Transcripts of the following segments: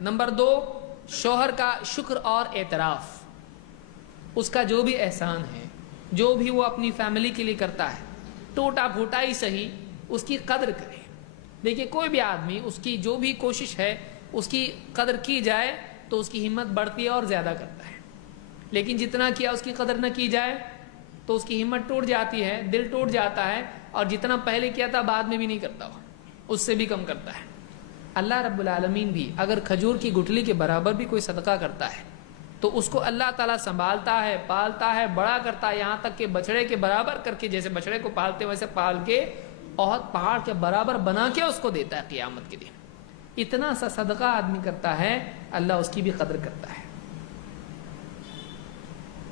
Number 2 شوہر کا شکر اور اعتراف، اس کا جو بھی احسان ہے، جو بھی وہ اپنی فیملی کے لیے کرتا ہے، ٹوٹا پھوٹا ہی صحیح، اس کی قدر کرے۔ دیکھیے کوئی بھی آدمی اس کی جو بھی کوشش ہے اس کی قدر کی جائے تو اس کی ہمت بڑھتی ہے اور زیادہ کرتا ہے، لیکن جتنا کیا اس کی قدر نہ کی جائے تو اس کی ہمت ٹوٹ جاتی ہے، دل ٹوٹ جاتا ہے، اور جتنا پہلے کیا تھا بعد میں بھی نہیں کرتا، اس سے بھی کم کرتا ہے۔ اللہ رب العالمین بھی اگر کھجور کی گٹھلی کے برابر بھی کوئی صدقہ کرتا ہے تو اس کو اللہ تعالیٰ سنبھالتا ہے، پالتا ہے، بڑا کرتا ہے، یہاں تک کہ بچڑے کے برابر کر کے، جیسے بچڑے کو پالتے ویسے پال کے اور پہاڑ کے برابر بنا کے اس کو دیتا ہے قیامت کے دن۔ اتنا سا صدقہ آدمی کرتا ہے، اللہ اس کی بھی قدر کرتا ہے۔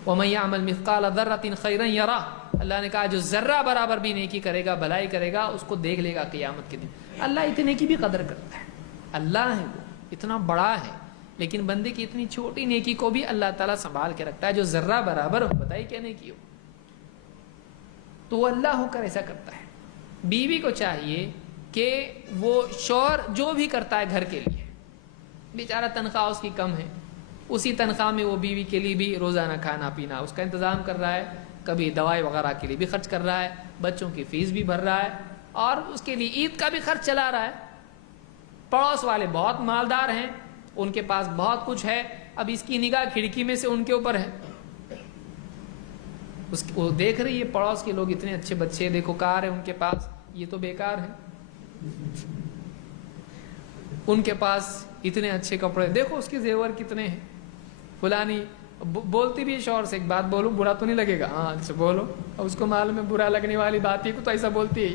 وَمَن يَعْمَلْ مِثْقَالَ ذَرَّةٍ خَيْرًا يَرَهُ، اللہ نے کہا جو ذرہ برابر بھی نیکی کرے گا، بھلائی کرے گا، اس کو دیکھ لے گا قیامت کے دن۔ اللہ اتنے کی بھی قدر کرتا ہے، اللہ ہے وہ اتنا بڑا ہے، لیکن بندے کی اتنی چھوٹی نیکی کو بھی اللہ تعالیٰ سنبھال کے رکھتا ہے، جو ذرہ برابر ہو، بتائیے کیا نیکی ہو، تو وہ اللہ ہو کر ایسا کرتا ہے۔ بیوی کو چاہیے کہ وہ شوہر جو بھی کرتا ہے گھر کے لیے، بیچارہ تنخواہ اس کی کم ہے، اسی تنخواہ میں وہ بیوی کے لیے بھی روزانہ کھانا پینا اس کا انتظام کر رہا ہے، کبھی دوائی وغیرہ کے لیے بھی خرچ کر رہا ہے، بچوں کی فیس بھی بھر رہا ہے، اور اس کے لیے عید کا بھی خرچ چلا رہا ہے۔ پڑوس والے بہت مالدار ہیں، ان کے پاس بہت کچھ ہے، اب اس کی نگاہ کھڑکی میں سے ان کے اوپر ہے، وہ دیکھ رہی ہے پڑوس کے لوگ اتنے اچھے بچے، دیکھو کار ہے ان کے پاس، یہ تو بیکار ہے، ان کے پاس اتنے اچھے کپڑے، دیکھو اس کے زیور کتنے ہیں، فلانی بولتی بھی شوہر سے، ایک بات بولوں برا تو نہیں لگے گا، ہاں اچھا بولو، اور اس کو معلوم ہے برا لگنے والی بات ہی کو تو ایسا بولتی ہے،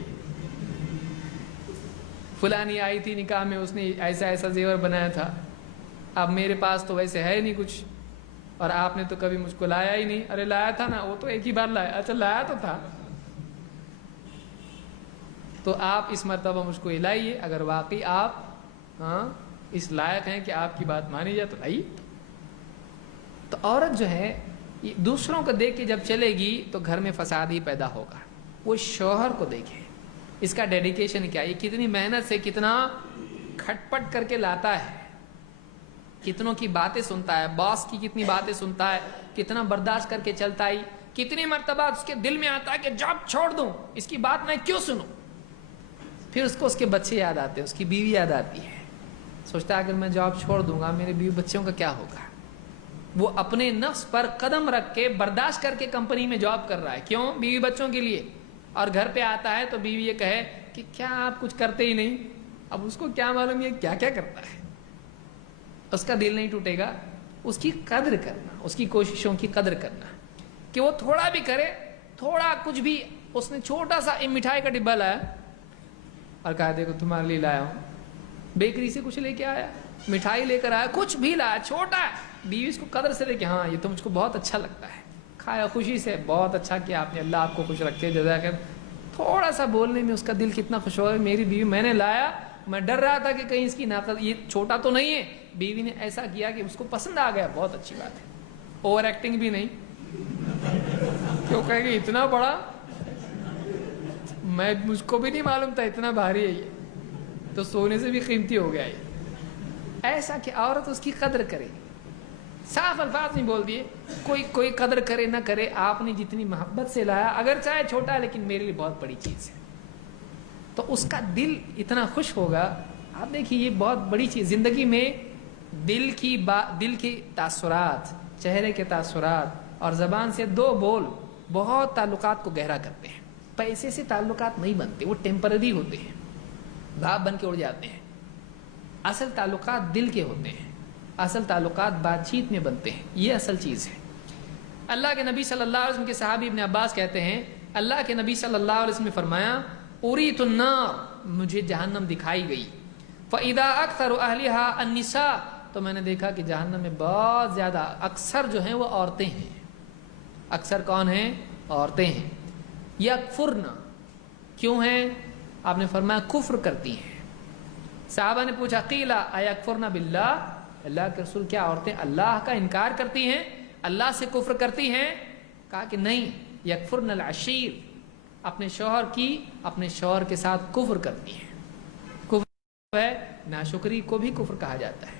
فلانی آئی تھی نکاح میں، اس نے ایسا ایسا زیور بنایا تھا، اب میرے پاس تو ویسے ہے نہیں کچھ، اور آپ نے تو کبھی مجھ کو لایا ہی نہیں، ارے لایا تھا نا، وہ تو ایک ہی بار لایا، اچھا لایا تو تھا، تو آپ اس مرتبہ مجھ کو لائیے، اگر واقعی آپ اس لائق ہیں کہ آپ کی بات مانی جائے تو لائیے۔ تو عورت جو ہے دوسروں کو دیکھ کے جب چلے گی تو گھر میں فساد ہی پیدا ہوگا، وہ شوہر کو دیکھے، اس کا ڈیڈیکیشن کیا، یہ کتنی محنت سے کتنا کھٹ پٹ کر کے لاتا ہے، کتنوں کی باتیں سنتا ہے، باس کی کتنی باتیں سنتا ہے، کتنا برداشت کر کے چلتا ہے، کتنی مرتبہ اس کے دل میں آتا ہے کہ جاب چھوڑ دوں، اس کی بات میں کیوں سنوں، پھر اس کو اس کے بچے یاد آتے ہیں، اس کی بیوی یاد آتی ہے، سوچتا ہے اگر میں جاب چھوڑ دوں گا میرے بیوی بچوں کا کیا ہوگا، وہ اپنے نفس پر قدم رکھ کے برداشت کر کے کمپنی میں جاب کر رہا ہے، کیوں؟ بیوی بچوں کے لیے، اور گھر پہ آتا ہے تو بیوی یہ کہے کہ کیا آپ کچھ کرتے ہی نہیں، اب اس کو کیا معلوم یہ کیا کیا کرتا ہے، اس کا دل نہیں ٹوٹے گا، اس کی قدر کرنا، اس کی کوششوں کی قدر کرنا، کہ وہ تھوڑا بھی کرے، تھوڑا کچھ بھی، اس نے چھوٹا سا مٹھائی کا ڈبہ لایا اور کہا دیکھو تمہارے لیے لایا ہوں، بیکری سے کچھ لے کے آیا، مٹھائی لے کر آیا، کچھ بھی لایا چھوٹا ہے، بیوی اس کو قدر سے دیکھے، ہاں یہ تو مجھ کو بہت اچھا لگتا ہے، کھایا خوشی سے، بہت اچھا کیا آپ نے، اللہ آپ کو خوش رکھے، جزاک خیر، تھوڑا سا بولنے میں اس کا دل کتنا خوش ہوا، میری بیوی میں نے لایا، میں ڈر رہا تھا کہ کہیں اس کی ناقص، یہ چھوٹا تو نہیں ہے، بیوی نے ایسا کیا کہ اس کو پسند آ گیا، بہت اچھی بات ہے، اوور ایکٹنگ بھی نہیں، کیوں کہے کہ اتنا بڑا، میں مجھ کو بھی نہیں معلوم تھا اتنا بھاری ہے یہ، تو سونے سے بھی قیمتی ہو گیا یہ، ایسا کہ عورت اس کی قدر کرے، صاف الفاظ نہیں بول دیے، کوئی قدر کرے نہ کرے، آپ نے جتنی محبت سے لایا، اگر چاہے چھوٹا ہے لیکن میرے لیے بہت بڑی چیز ہے، تو اس کا دل اتنا خوش ہوگا، آپ دیکھیے یہ بہت بڑی چیز زندگی میں، دل کی تاثرات، چہرے کے تاثرات اور زبان سے دو بول بہت تعلقات کو گہرا کرتے ہیں، پیسے سے تعلقات نہیں بنتے، وہ ٹیمپرری ہوتے ہیں، بھاپ بن کے اڑ جاتے ہیں، اصل تعلقات دل کے ہوتے ہیں، اصل تعلقات بات چیت میں بنتے ہیں، یہ اصل چیز ہے۔ اللہ کے نبی صلی اللہ علیہ وسلم کے صحابی ابن عباس کہتے ہیں، اللہ کے نبی صلی اللہ علیہ وسلم نے فرمایا، اُریت النار، مجھے جہنم دکھائی گئی، فَإِذَا أَكْثَرُ أَهْلِهَا النِّسَاء، تو میں نے دیکھا کہ جہنم میں بہت زیادہ اکثر جو ہیں وہ عورتیں ہیں، اکثر کون ہیں؟ عورتیں ہیں، یکفرن، کیوں ہیں؟ آپ نے فرمایا کفر کرتی ہیں، صحابہ نے پوچھا قیل ایکفرن باللہ، اللہ کے رسول کیا عورتیں اللہ کا انکار کرتی ہیں، اللہ سے کفر کرتی ہیں؟ کہا کہ نہیں، یکفرن العشیر، اپنے شوہر کے ساتھ کفر کرتی ہیں، کفر ہے ناشکری کو بھی کفر کہا جاتا ہے،